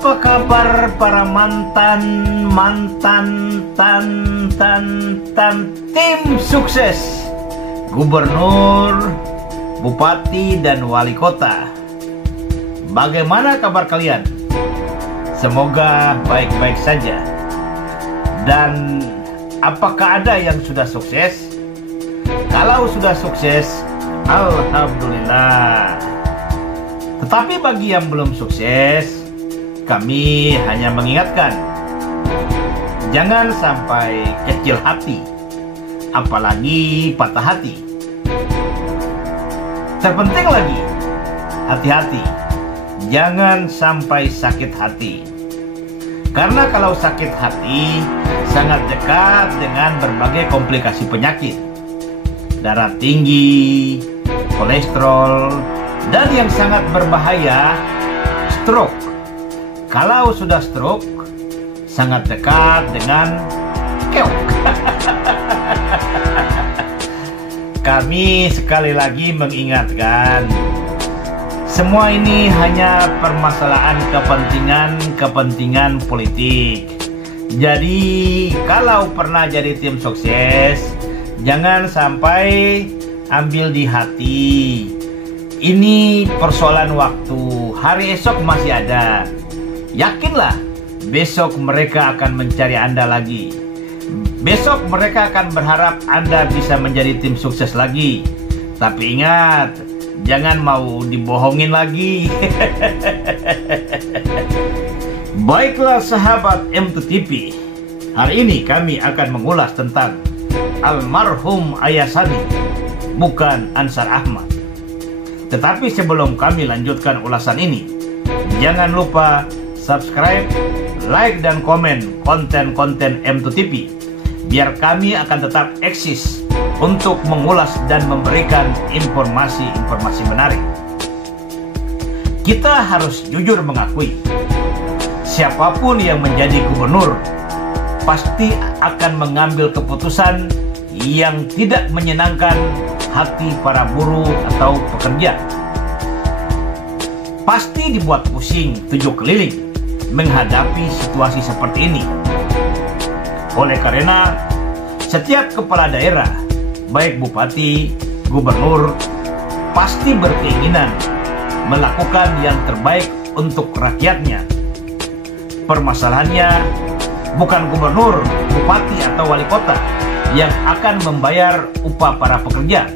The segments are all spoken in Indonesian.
Apa kabar para mantan tim sukses gubernur, bupati, dan wali kota? Bagaimana kabar kalian? Semoga baik-baik saja. Dan apakah ada yang sudah sukses? Kalau sudah sukses, alhamdulillah. Tetapi bagi yang belum sukses, kami hanya mengingatkan, jangan sampai kecil hati, apalagi patah hati. Terpenting lagi, hati-hati, jangan sampai sakit hati. Karena kalau sakit hati, sangat dekat dengan berbagai komplikasi penyakit. Darah tinggi, kolesterol, dan yang sangat berbahaya, stroke. Kalau sudah stroke, sangat dekat dengan keok. Kami sekali lagi mengingatkan, semua ini hanya permasalahan kepentingan politik. Jadi, kalau pernah jadi tim sukses, jangan sampai ambil di hati. Ini persoalan waktu, hari esok masih ada. Yakinlah, besok mereka akan mencari Anda lagi. Besok mereka akan berharap Anda bisa menjadi tim sukses lagi. Tapi ingat, jangan mau dibohongin lagi. Baiklah sahabat M2TV, hari ini kami akan mengulas tentang almarhum Ayah Sani, bukan Ansar Ahmad. Tetapi sebelum kami lanjutkan ulasan ini, jangan lupa subscribe, like, dan komen konten-konten M2TV, biar kami akan tetap eksis untuk mengulas dan memberikan informasi-informasi menarik. Kita harus jujur mengakui, siapapun yang menjadi gubernur pasti akan mengambil keputusan yang tidak menyenangkan hati para buruh atau pekerja. Pasti dibuat pusing tujuh keliling menghadapi situasi seperti ini. Oleh karena setiap kepala daerah, baik bupati, gubernur, pasti berkeinginan melakukan yang terbaik untuk rakyatnya. Permasalahannya bukan gubernur, bupati, atau wali kota yang akan membayar upah para pekerja.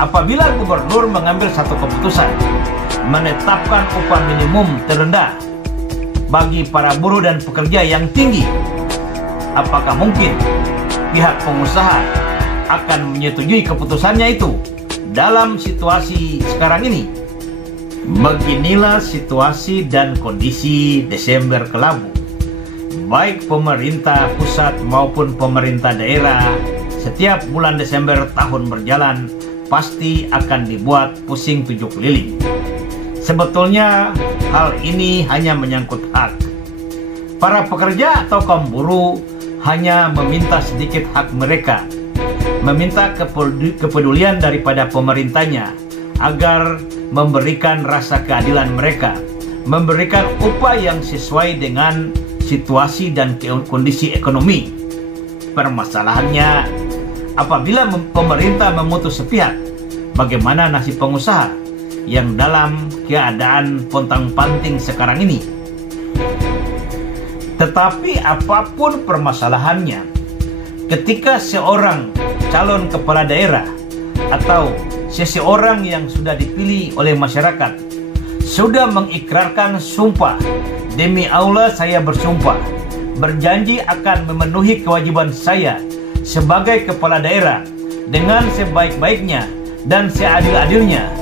Apabila gubernur mengambil satu keputusan menetapkan upah minimum terendah bagi para buruh dan pekerja yang tinggi, apakah mungkin pihak pengusaha akan menyetujui keputusannya itu dalam situasi sekarang ini? Beginilah situasi dan kondisi Desember kelabu. Baik pemerintah pusat maupun pemerintah daerah, setiap bulan Desember tahun berjalan pasti akan dibuat pusing tujuh keliling. Sebetulnya hal ini hanya menyangkut hak. Para pekerja atau kaum buruh hanya meminta sedikit hak mereka, meminta kepedulian daripada pemerintahnya agar memberikan rasa keadilan mereka, memberikan upah yang sesuai dengan situasi dan kondisi ekonomi. Permasalahannya, apabila pemerintah memutus sepihak, bagaimana nasib pengusaha yang dalam keadaan pontang-panting sekarang ini? Tetapi apapun permasalahannya, ketika seorang calon kepala daerah atau seseorang yang sudah dipilih oleh masyarakat sudah mengikrarkan sumpah, demi Allah saya bersumpah, berjanji akan memenuhi kewajiban saya sebagai kepala daerah dengan sebaik-baiknya dan seadil-adilnya,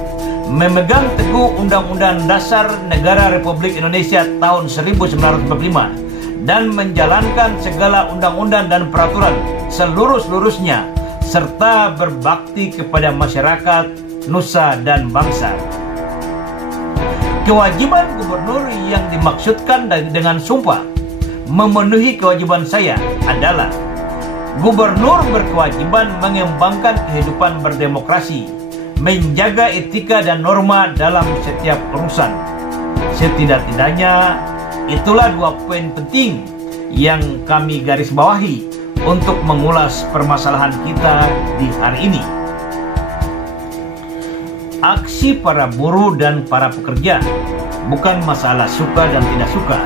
memegang teguh Undang-Undang Dasar Negara Republik Indonesia tahun 1945 dan menjalankan segala undang-undang dan peraturan seluruh-seluruhnya, serta berbakti kepada masyarakat, nusa, dan bangsa. Kewajiban gubernur yang dimaksudkan dengan sumpah memenuhi kewajiban saya adalah gubernur berkewajiban mengembangkan kehidupan berdemokrasi, menjaga etika dan norma dalam setiap urusan. Setidak-tidaknya Itulah 2 poin penting yang kami garis bawahi untuk mengulas permasalahan kita di hari ini. Aksi para buruh dan para pekerja bukan masalah suka dan tidak suka,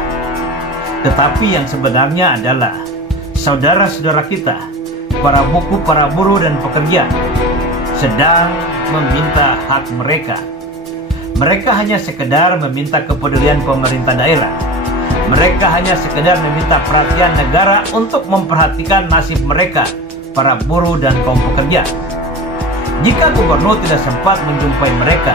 tetapi yang sebenarnya adalah saudara-saudara kita, para buruh dan pekerja sedang meminta hak mereka. Mereka hanya sekedar meminta kepedulian pemerintah daerah. Mereka hanya sekedar meminta perhatian negara untuk memperhatikan nasib mereka, para buruh dan kaum pekerja. Jika gubernur tidak sempat menjumpai mereka,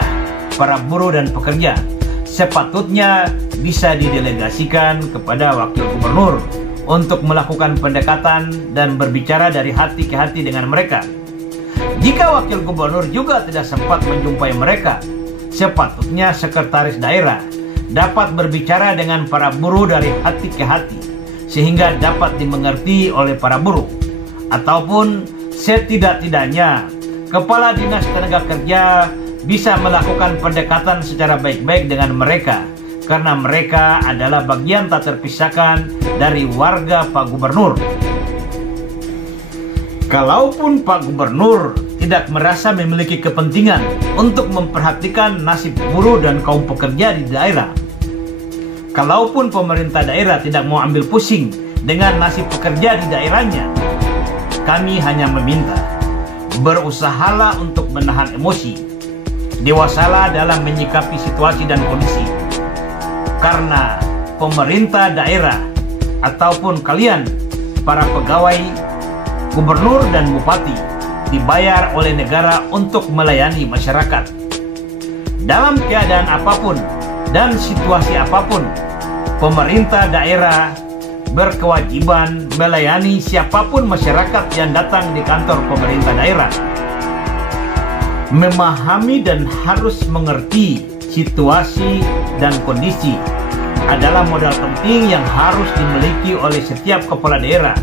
para buruh dan pekerja, sepatutnya bisa didelegasikan kepada wakil gubernur untuk melakukan pendekatan dan berbicara dari hati ke hati dengan mereka. Jika wakil gubernur juga tidak sempat menjumpai mereka, sepatutnya sekretaris daerah dapat berbicara dengan para buruh dari hati ke hati sehingga dapat dimengerti oleh para buruh. Ataupun setidak-tidaknya kepala dinas tenaga kerja bisa melakukan pendekatan secara baik-baik dengan mereka, karena mereka adalah bagian tak terpisahkan dari warga Pak Gubernur. Kalaupun Pak Gubernur tidak merasa memiliki kepentingan untuk memperhatikan nasib buruh dan kaum pekerja di daerah, kalaupun pemerintah daerah tidak mau ambil pusing dengan nasib pekerja di daerahnya, kami hanya meminta, berusahalah untuk menahan emosi, dewasalah dalam menyikapi situasi dan kondisi. Karena pemerintah daerah ataupun kalian, para pegawai, gubernur dan bupati, dibayar oleh negara untuk melayani masyarakat. Dalam keadaan apapun dan situasi apapun, pemerintah daerah berkewajiban melayani siapapun masyarakat yang datang di kantor pemerintah daerah. Memahami dan harus mengerti situasi dan kondisi adalah modal penting yang harus dimiliki oleh setiap kepala daerah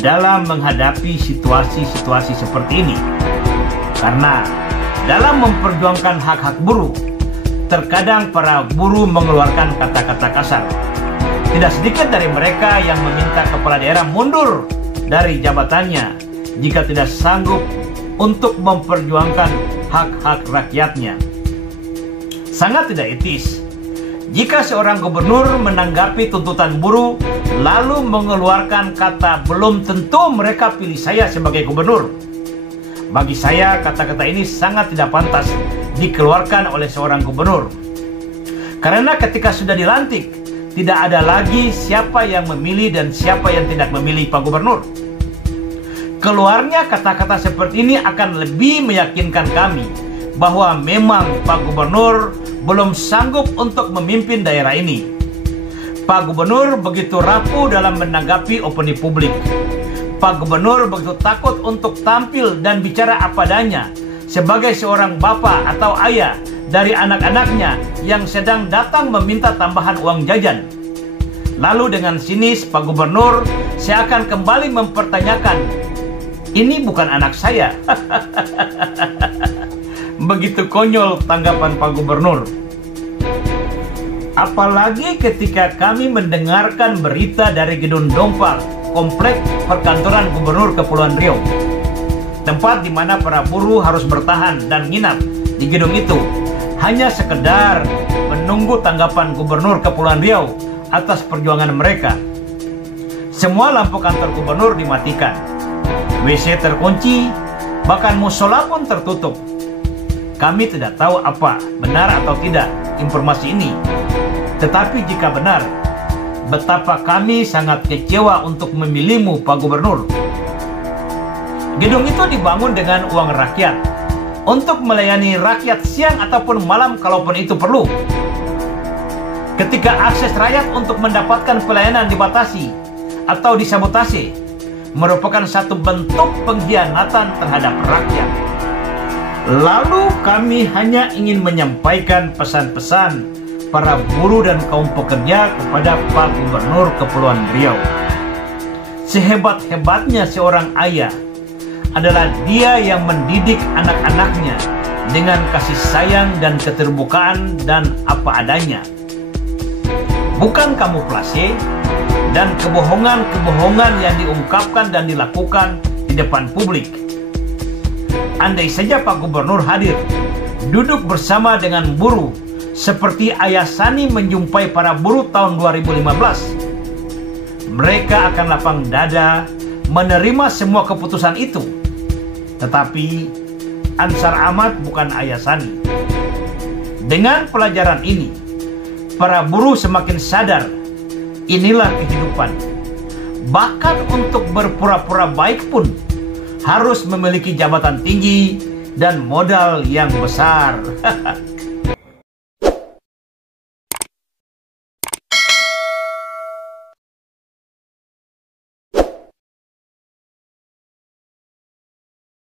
dalam menghadapi situasi-situasi seperti ini. Karena dalam memperjuangkan hak-hak buruh, terkadang para buruh mengeluarkan kata-kata kasar. Tidak sedikit dari mereka yang meminta kepala daerah mundur dari jabatannya jika tidak sanggup untuk memperjuangkan hak-hak rakyatnya. Sangat tidak etis jika seorang gubernur menanggapi tuntutan buruh lalu mengeluarkan kata belum tentu mereka pilih saya sebagai gubernur. Bagi saya, kata-kata ini sangat tidak pantas dikeluarkan oleh seorang gubernur. Karena ketika sudah dilantik, tidak ada lagi siapa yang memilih dan siapa yang tidak memilih Pak Gubernur. Keluarnya kata-kata seperti ini akan lebih meyakinkan kami bahwa memang Pak Gubernur belum sanggup untuk memimpin daerah ini. Pak Gubernur begitu rapuh dalam menanggapi opini publik. Pak Gubernur begitu takut untuk tampil dan bicara apa adanya sebagai seorang bapak atau ayah dari anak-anaknya yang sedang datang meminta tambahan uang jajan. Lalu dengan sinis Pak Gubernur seakan kembali mempertanyakan, ini bukan anak saya. Begitu konyol tanggapan Pak Gubernur. Apalagi ketika kami mendengarkan berita dari Gedung Dompak, komplek perkantoran Gubernur Kepulauan Riau, tempat di mana para buruh harus bertahan dan nginap di gedung itu hanya sekedar menunggu tanggapan Gubernur Kepulauan Riau atas perjuangan mereka. Semua lampu kantor gubernur dimatikan, WC terkunci, bahkan musola pun tertutup. Kami tidak tahu apa benar atau tidak informasi ini, tetapi jika benar, betapa kami sangat kecewa untuk memilihmu Pak Gubernur. Gedung itu dibangun dengan uang rakyat untuk melayani rakyat siang ataupun malam kalaupun itu perlu. Ketika akses rakyat untuk mendapatkan pelayanan dibatasi atau disabotase, merupakan satu bentuk pengkhianatan terhadap rakyat. Lalu kami hanya ingin menyampaikan pesan-pesan para buruh dan kaum pekerja kepada Pak Gubernur Kepulauan Riau. Sehebat-hebatnya seorang ayah adalah dia yang mendidik anak-anaknya dengan kasih sayang dan keterbukaan dan apa adanya. bukan kamuflase, dan kebohongan-kebohongan yang diungkapkan dan dilakukan di depan publik. Andai saja Pak Gubernur hadir, duduk bersama dengan buruh, seperti Ayah Sani menjumpai para buruh tahun 2015, mereka akan lapang dada menerima semua keputusan itu. Tetapi Ansar Ahmad bukan Ayah Sani. Dengan pelajaran ini, para buruh semakin sadar inilah kehidupan. Bahkan untuk berpura-pura baik pun harus memiliki jabatan tinggi dan modal yang besar.